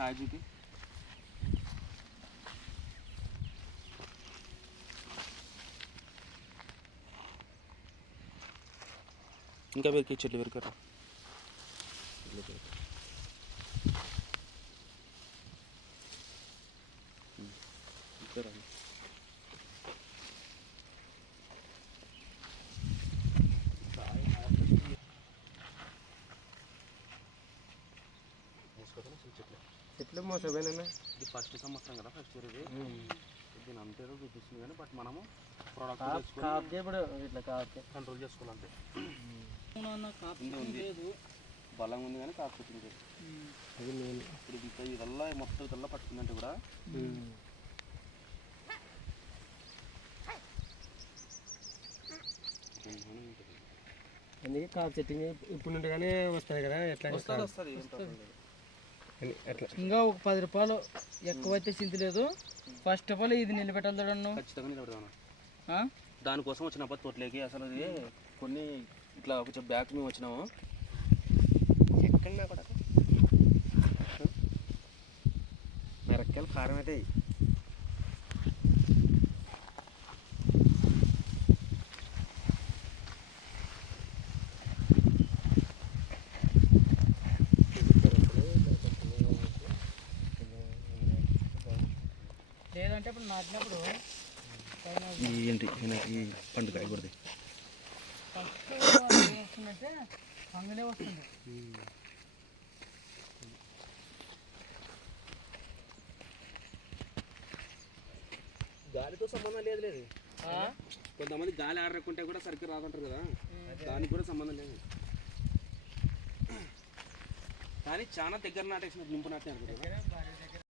కాయ చూపి. ఇంకా పెరికే చెట్లు పెరికరా. చెట్లు మోసపోయినా ఇది ఫస్ట్ సంవత్సరం కదా, ఫస్ట్ ఇయర్ ఇది. దీని అంతేదో చూపిస్తుంది కానీ బట్ మనము ప్రోడక్ట్ ఇట్లా కాదు కంట్రోల్ చేసుకోవాలంటే ఉంది బలం ఉంది కానీ కాకపోతుంది. అది నేను ఇప్పుడు ఇదల్లా మొత్తం ఇదల్లా పట్టుకుందంటే కూడా అందుకే కాపు సెట్టింగ్ ఇప్పుడు నుండిగానే వస్తాయి కదా. ఎట్లా వస్తుంది అట్లా ఇంకా ఒక 10 రూపాయలు ఎక్కువైతే చింత లేదు. ఫస్ట్ ఆఫ్ ఆల్ ఇది నిలబెట్టాలి చూడండి, ఖచ్చితంగా నిలబెడతాను. దానికోసం వచ్చిన తోటలోకి అసలు ఇది కొన్ని ఇట్లా కొంచెం బ్యాక్ మేము వచ్చినాము. ఎక్కడన్నా కూడా మిరక్కాయలు కారం అయితే లేదంటే ఇప్పుడు నాటినప్పుడు ఏంటి ఈ పండుగ అయిపోతుంది. ఫస్ట్ వస్తుందంటే అందులో వస్తుంది. గాలితో సంబంధం లేదు లేదు కొంతమంది గాలి ఆడకుంటే కూడా సరిగ్గా రాదంటారు కదా, దానికి కూడా సంబంధం లేదు. కానీ చాలా దగ్గర నాటేసిన నింపు నాటే అనుకుంటా.